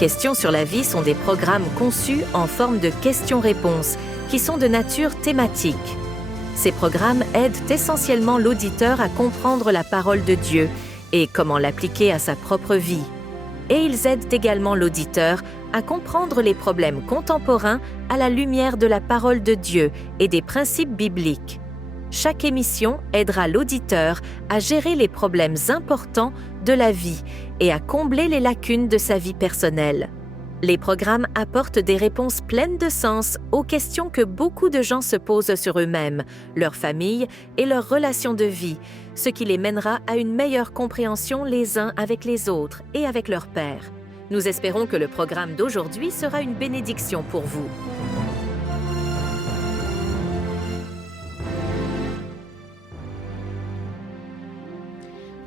Questions sur la vie sont des programmes conçus en forme de questions-réponses qui sont de nature thématique. Ces programmes aident essentiellement l'auditeur à comprendre la parole de Dieu et comment l'appliquer à sa propre vie. Et ils aident également l'auditeur à comprendre les problèmes contemporains à la lumière de la parole de Dieu et des principes bibliques. Chaque émission aidera l'auditeur à gérer les problèmes importants de la vie et à combler les lacunes de sa vie personnelle. Les programmes apportent des réponses pleines de sens aux questions que beaucoup de gens se posent sur eux-mêmes, leur famille et leurs relations de vie, ce qui les mènera à une meilleure compréhension les uns avec les autres et avec leur Père. Nous espérons que le programme d'aujourd'hui sera une bénédiction pour vous.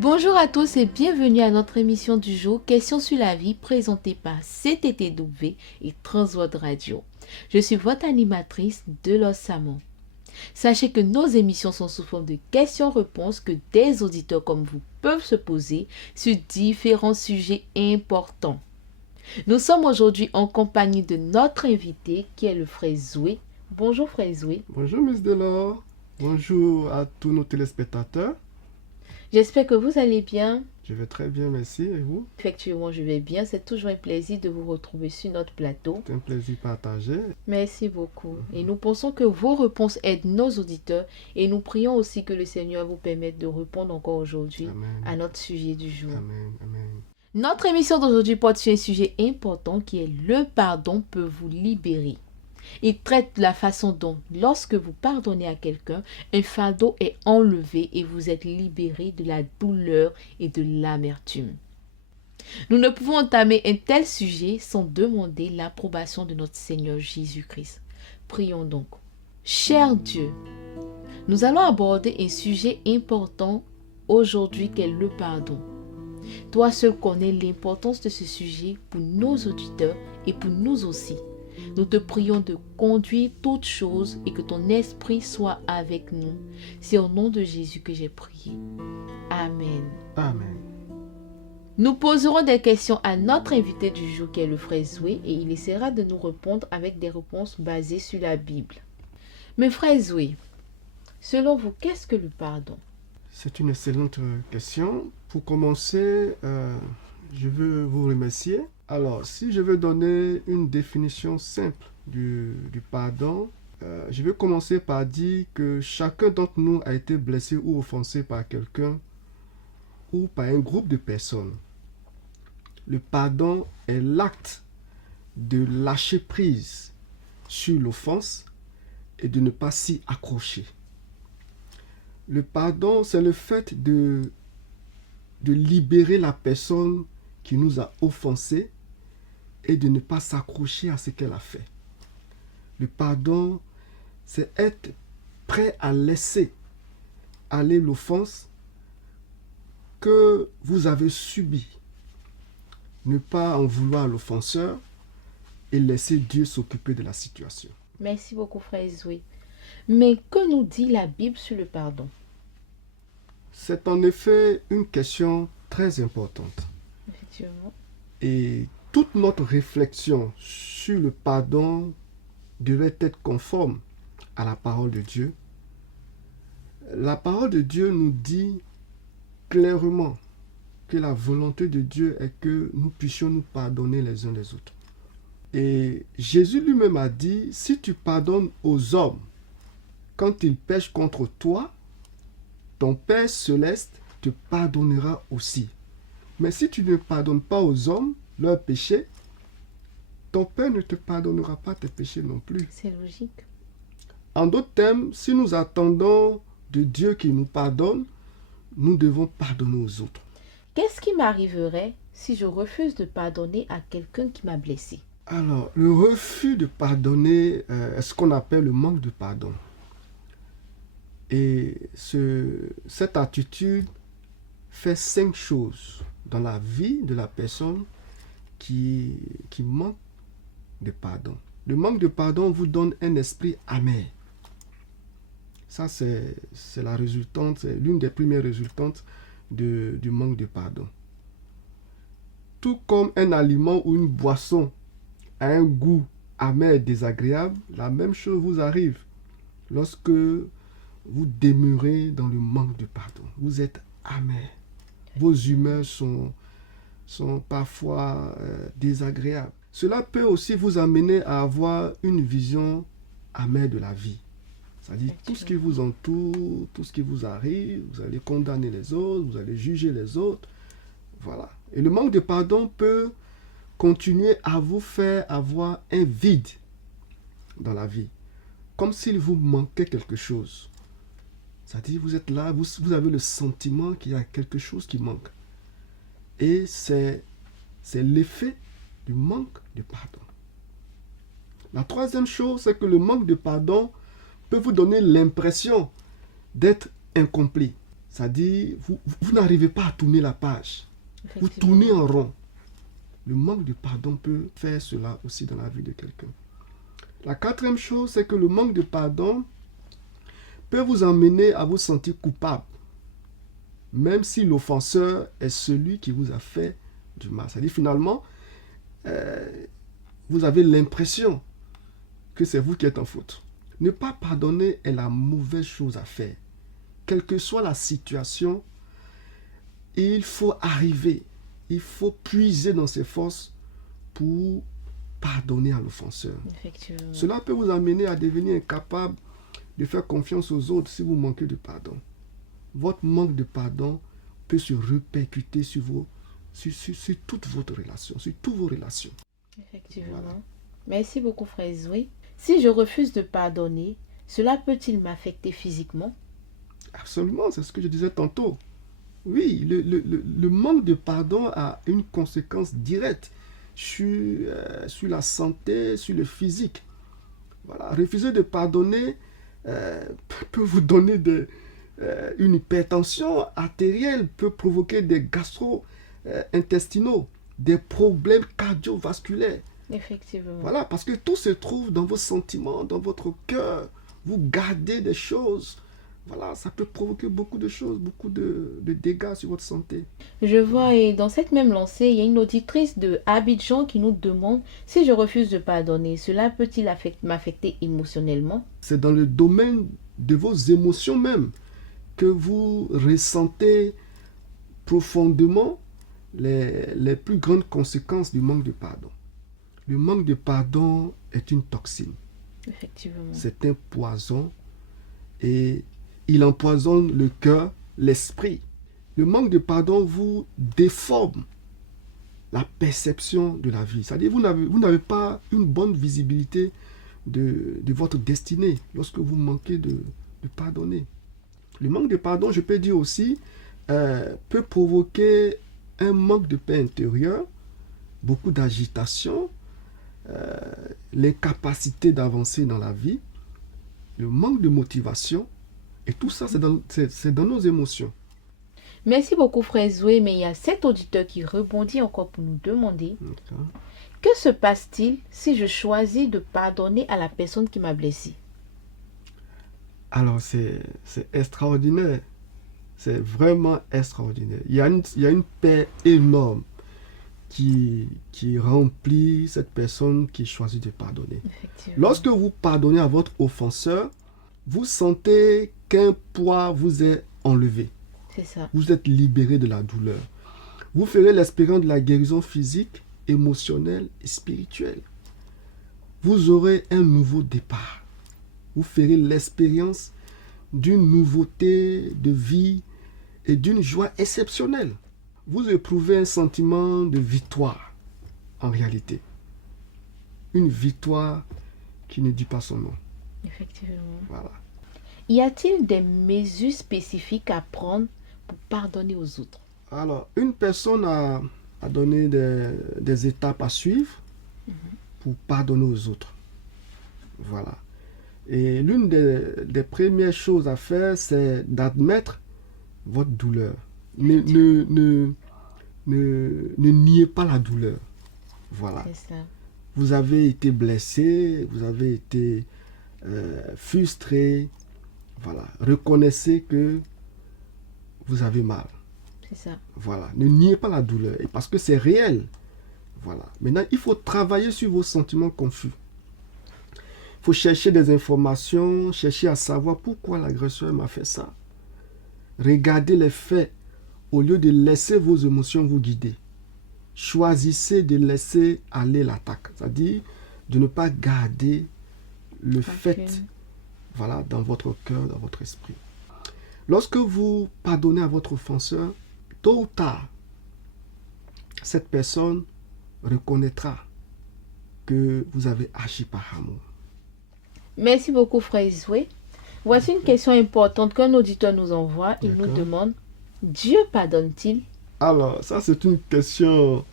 Bonjour à tous et bienvenue à notre émission du jour Questions sur la vie présentée par CTTW et Transworld Radio. Je suis votre animatrice Delos Samon. Sachez que nos émissions sont sous forme de questions-réponses que des auditeurs comme vous peuvent se poser sur différents sujets importants. Nous sommes aujourd'hui en compagnie de notre invité qui est le frère Zoé. Bonjour frère Zoé. Bonjour Miss Delors. Bonjour à tous nos téléspectateurs. J'espère que vous allez bien. Je vais très bien, merci. Et vous? Effectivement, je vais bien. C'est toujours un plaisir de vous retrouver sur notre plateau. C'est un plaisir partagé. Merci beaucoup. Et nous pensons que vos réponses aident nos auditeurs et nous prions aussi que le Seigneur vous permette de répondre encore aujourd'hui à notre sujet du jour. Amen, amen. Notre émission d'aujourd'hui porte sur un sujet important qui est le pardon peut vous libérer. Il traite de la façon dont, lorsque vous pardonnez à quelqu'un, un fardeau est enlevé et vous êtes libéré de la douleur et de l'amertume. Nous ne pouvons entamer un tel sujet sans demander l'approbation de notre Seigneur Jésus-Christ. Prions donc. Cher Dieu, nous allons aborder un sujet important aujourd'hui qu'est le pardon. Toi seul connais l'importance de ce sujet pour nos auditeurs et pour nous aussi. Nous te prions de conduire toutes choses et que ton esprit soit avec nous. C'est au nom de Jésus que j'ai prié. Amen. Amen. Nous poserons des questions à notre invité du jour qui est le frère Zoé et il essaiera de nous répondre avec des réponses basées sur la Bible. Mais frère Zoé, selon vous, qu'est-ce que le pardon? C'est une excellente question. Pour commencer, je veux vous remercier. Alors, si je veux donner une définition simple du pardon, je vais commencer par dire que chacun d'entre nous a été blessé ou offensé par quelqu'un ou par un groupe de personnes. Le pardon est l'acte de lâcher prise sur l'offense et de ne pas s'y accrocher. Le pardon, c'est le fait de libérer la personne qui nous a offensés et de ne pas s'accrocher à ce qu'elle a fait. Le pardon, c'est être prêt à laisser aller l'offense que vous avez subie. Ne pas en vouloir à l'offenseur et laisser Dieu s'occuper de la situation. Merci beaucoup, frère Zoé. Mais que nous dit la Bible sur le pardon? C'est en effet une question très importante. Effectivement. Et toute notre réflexion sur le pardon devait être conforme à la parole de Dieu. La parole de Dieu nous dit clairement que la volonté de Dieu est que nous puissions nous pardonner les uns les autres. Et Jésus lui-même a dit, si tu pardonnes aux hommes quand ils pêchent contre toi, ton Père céleste te pardonnera aussi. Mais si tu ne pardonnes pas aux hommes leurs péchés, ton Père ne te pardonnera pas tes péchés non plus. C'est logique. En d'autres termes, si nous attendons de Dieu qu'il nous pardonne, nous devons pardonner aux autres. Qu'est-ce qui m'arriverait si je refuse de pardonner à quelqu'un qui m'a blessé? Alors, le refus de pardonner est ce qu'on appelle le manque de pardon. Et cette attitude fait 5 choses dans la vie de la personne qui manque de pardon. Le manque de pardon vous donne un esprit amer. Ça, c'est la résultante, c'est l'une des premières résultantes du manque de pardon. Tout comme un aliment ou une boisson a un goût amer et désagréable, la même chose vous arrive lorsque vous demeurez dans le manque de pardon. Vous êtes amer. Vos humeurs sont parfois désagréables. Cela peut aussi vous amener à avoir une vision amère de la vie. C'est-à-dire tout ce qui vous entoure, tout ce qui vous arrive, vous allez condamner les autres, vous allez juger les autres. Voilà. Et le manque de pardon peut continuer à vous faire avoir un vide dans la vie. Comme s'il vous manquait quelque chose. C'est-à-dire vous êtes là, vous avez le sentiment qu'il y a quelque chose qui manque. Et c'est l'effet du manque de pardon. La troisième chose, c'est que le manque de pardon peut vous donner l'impression d'être incomplet. C'est-à-dire, vous n'arrivez pas à tourner la page. Vous tournez en rond. Le manque de pardon peut faire cela aussi dans la vie de quelqu'un. La quatrième chose, c'est que le manque de pardon peut vous amener à vous sentir coupable, même si l'offenseur est celui qui vous a fait du mal. C'est-à-dire, finalement, vous avez l'impression que c'est vous qui êtes en faute. Ne pas pardonner est la mauvaise chose à faire. Quelle que soit la situation, il faut arriver, il faut puiser dans ses forces pour pardonner à l'offenseur. Effectivement. Cela peut vous amener à devenir incapable de faire confiance aux autres si vous manquez de pardon. Votre manque de pardon peut se répercuter sur toutes vos relations, sur toutes vos relations. Effectivement. Voilà. Merci beaucoup, frère Zoé. Si je refuse de pardonner, cela peut-il m'affecter physiquement? Absolument, c'est ce que je disais tantôt. Oui, le manque de pardon a une conséquence directe sur la santé, sur le physique. Voilà. Refuser de pardonner peut vous donner une hypertension artérielle, peut provoquer des gastro-intestinaux, des problèmes cardiovasculaires. Effectivement. Voilà, parce que tout se trouve dans vos sentiments, dans votre cœur. Vous gardez des choses. Voilà, ça peut provoquer beaucoup de choses, beaucoup de dégâts sur votre santé. Je vois, et dans cette même lancée, il y a une auditrice de Abidjan qui nous demande si je refuse de pardonner, cela peut-il m'affecter émotionnellement? C'est dans le domaine de vos émotions même que vous ressentez profondément les plus grandes conséquences du manque de pardon. Le manque de pardon est une toxine. Effectivement. C'est un poison et il empoisonne le cœur, l'esprit. Le manque de pardon vous déforme la perception de la vie. C'est-à-dire vous n'avez pas une bonne visibilité de votre destinée lorsque vous manquez de pardonner. Le manque de pardon, je peux dire aussi, peut provoquer un manque de paix intérieure, beaucoup d'agitation, l'incapacité d'avancer dans la vie, le manque de motivation, et tout ça, c'est dans nos émotions. Merci beaucoup, frère Zoé, mais il y a cet auditeur qui rebondit encore pour nous demander D'accord. que se passe-t-il si je choisis de pardonner à la personne qui m'a blessé? Alors, c'est extraordinaire. C'est vraiment extraordinaire. Il y a une paix énorme qui remplit cette personne qui choisit de pardonner. Lorsque vous pardonnez à votre offenseur, vous sentez qu'un poids vous est enlevé. C'est ça. Vous êtes libéré de la douleur. Vous ferez l'expérience de la guérison physique, émotionnelle et spirituelle. Vous aurez un nouveau départ. Vous ferez l'expérience d'une nouveauté de vie et d'une joie exceptionnelle. Vous éprouvez un sentiment de victoire, en réalité. Une victoire qui ne dit pas son nom. Effectivement. Voilà. Y a-t-il des mesures spécifiques à prendre pour pardonner aux autres? Alors, une personne a donné des étapes à suivre pour pardonner aux autres. Voilà. Et l'une des premières choses à faire, c'est d'admettre votre douleur. Ne niez pas la douleur. Voilà. C'est ça. Vous avez été blessé, vous avez été frustré. Voilà. Reconnaissez que vous avez mal. C'est ça. Voilà, ne niez pas la douleur, et parce que c'est réel. Voilà. Maintenant, il faut travailler sur vos sentiments confus. Il faut chercher des informations, chercher à savoir pourquoi l'agresseur m'a fait ça. Regardez les faits au lieu de laisser vos émotions vous guider. Choisissez de laisser aller l'attaque, c'est-à-dire de ne pas garder le fait, voilà, dans votre cœur, dans votre esprit. Lorsque vous pardonnez à votre offenseur, tôt ou tard, cette personne reconnaîtra que vous avez agi par amour. Merci beaucoup, frère Isoué. Voici une question importante qu'un auditeur nous envoie. Il nous demande, Dieu pardonne-t-il? Alors, ça c'est une question,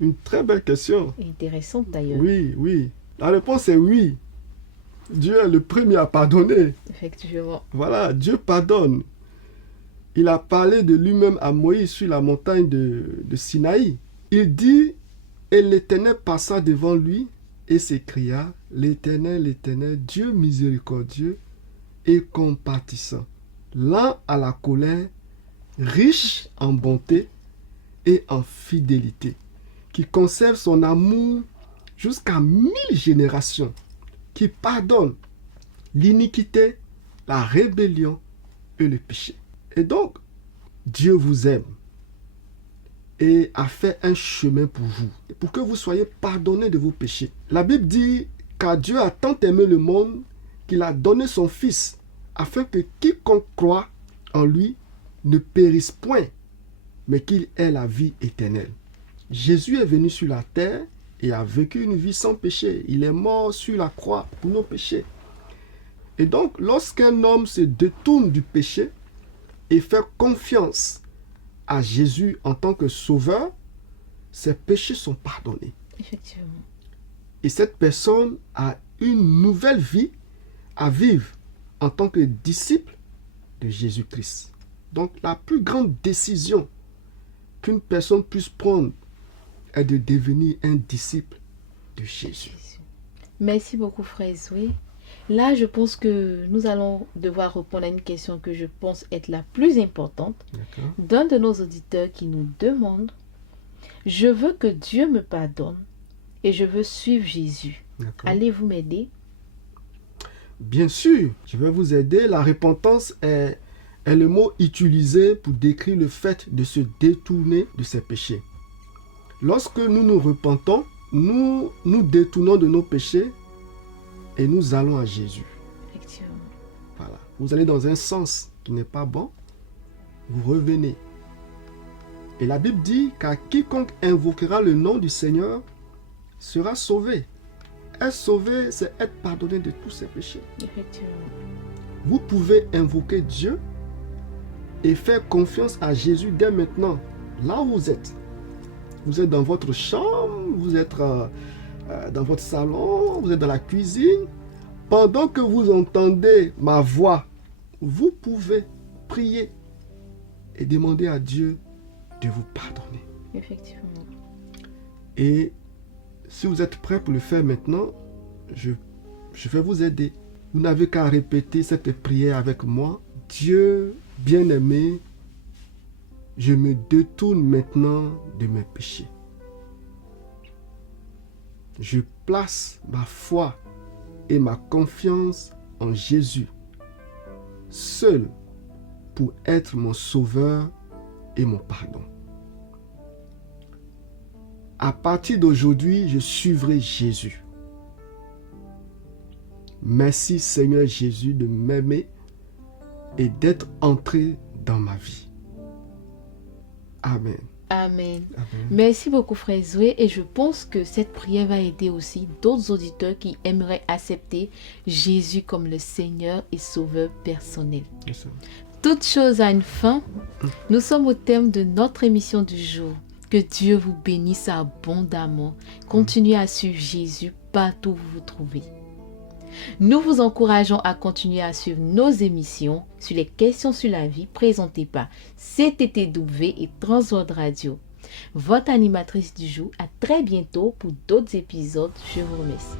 une très belle question. Intéressante d'ailleurs. Oui, oui. La réponse est oui. Dieu est le premier à pardonner. Effectivement. Voilà, Dieu pardonne. Il a parlé de lui-même à Moïse sur la montagne de Sinaï. Il dit, et l'Éternel passa devant lui et s'écria, l'Éternel, l'Éternel, Dieu miséricordieux et compatissant, lent à la colère, riche en bonté et en fidélité, qui conserve son amour jusqu'à 1000 générations, qui pardonne l'iniquité, la rébellion et le péché. Et donc, Dieu vous aime et a fait un chemin pour vous, pour que vous soyez pardonnés de vos péchés. La Bible dit, car Dieu a tant aimé le monde qu'il a donné son Fils, afin que quiconque croit en lui ne périsse point, mais qu'il ait la vie éternelle. Jésus est venu sur la terre et a vécu une vie sans péché. Il est mort sur la croix pour nos péchés. Et donc, lorsqu'un homme se détourne du péché et fait confiance à Jésus en tant que sauveur, ses péchés sont pardonnés. Effectivement. Et cette personne a une nouvelle vie à vivre en tant que disciple de Jésus-Christ. Donc, la plus grande décision qu'une personne puisse prendre est de devenir un disciple de Jésus. Merci beaucoup, frère Zoé. Là, je pense que nous allons devoir répondre à une question que je pense être la plus importante d'un de nos auditeurs qui nous demande « Je veux que Dieu me pardonne et je veux suivre Jésus. Allez-vous m'aider ?» Bien sûr, je vais vous aider. La repentance est le mot utilisé pour décrire le fait de se détourner de ses péchés. Lorsque nous nous repentons, nous nous détournons de nos péchés et nous allons à Jésus. Effectivement. Voilà. Vous allez dans un sens qui n'est pas bon, vous revenez. Et la Bible dit qu'à quiconque invoquera le nom du Seigneur sera sauvé. Être sauvé, c'est être pardonné de tous ses péchés. Effectivement. Vous pouvez invoquer Dieu et faire confiance à Jésus dès maintenant, là où vous êtes. Vous êtes dans votre chambre, vous êtes dans votre salon, vous êtes dans la cuisine. Pendant que vous entendez ma voix, vous pouvez prier et demander à Dieu de vous pardonner. Effectivement. Et si vous êtes prêts pour le faire maintenant, je vais vous aider. Vous n'avez qu'à répéter cette prière avec moi. Dieu bien-aimé, je me détourne maintenant de mes péchés. Je place ma foi et ma confiance en Jésus, seul pour être mon sauveur et mon pardon. À partir d'aujourd'hui, je suivrai Jésus. Merci Seigneur Jésus de m'aimer et d'être entré dans ma vie. Amen. Amen. Amen. Merci beaucoup, frère Zoé. Et je pense que cette prière va aider aussi d'autres auditeurs qui aimeraient accepter Jésus comme le Seigneur et Sauveur personnel. Yes, sir. Toute chose a une fin. Nous sommes au terme de notre émission du jour. Que Dieu vous bénisse abondamment. Continuez à suivre Jésus partout où vous vous trouvez. Nous vous encourageons à continuer à suivre nos émissions sur les questions sur la vie présentées par CTTW et Transworld Radio. Votre animatrice du jour, à très bientôt pour d'autres épisodes. Je vous remercie.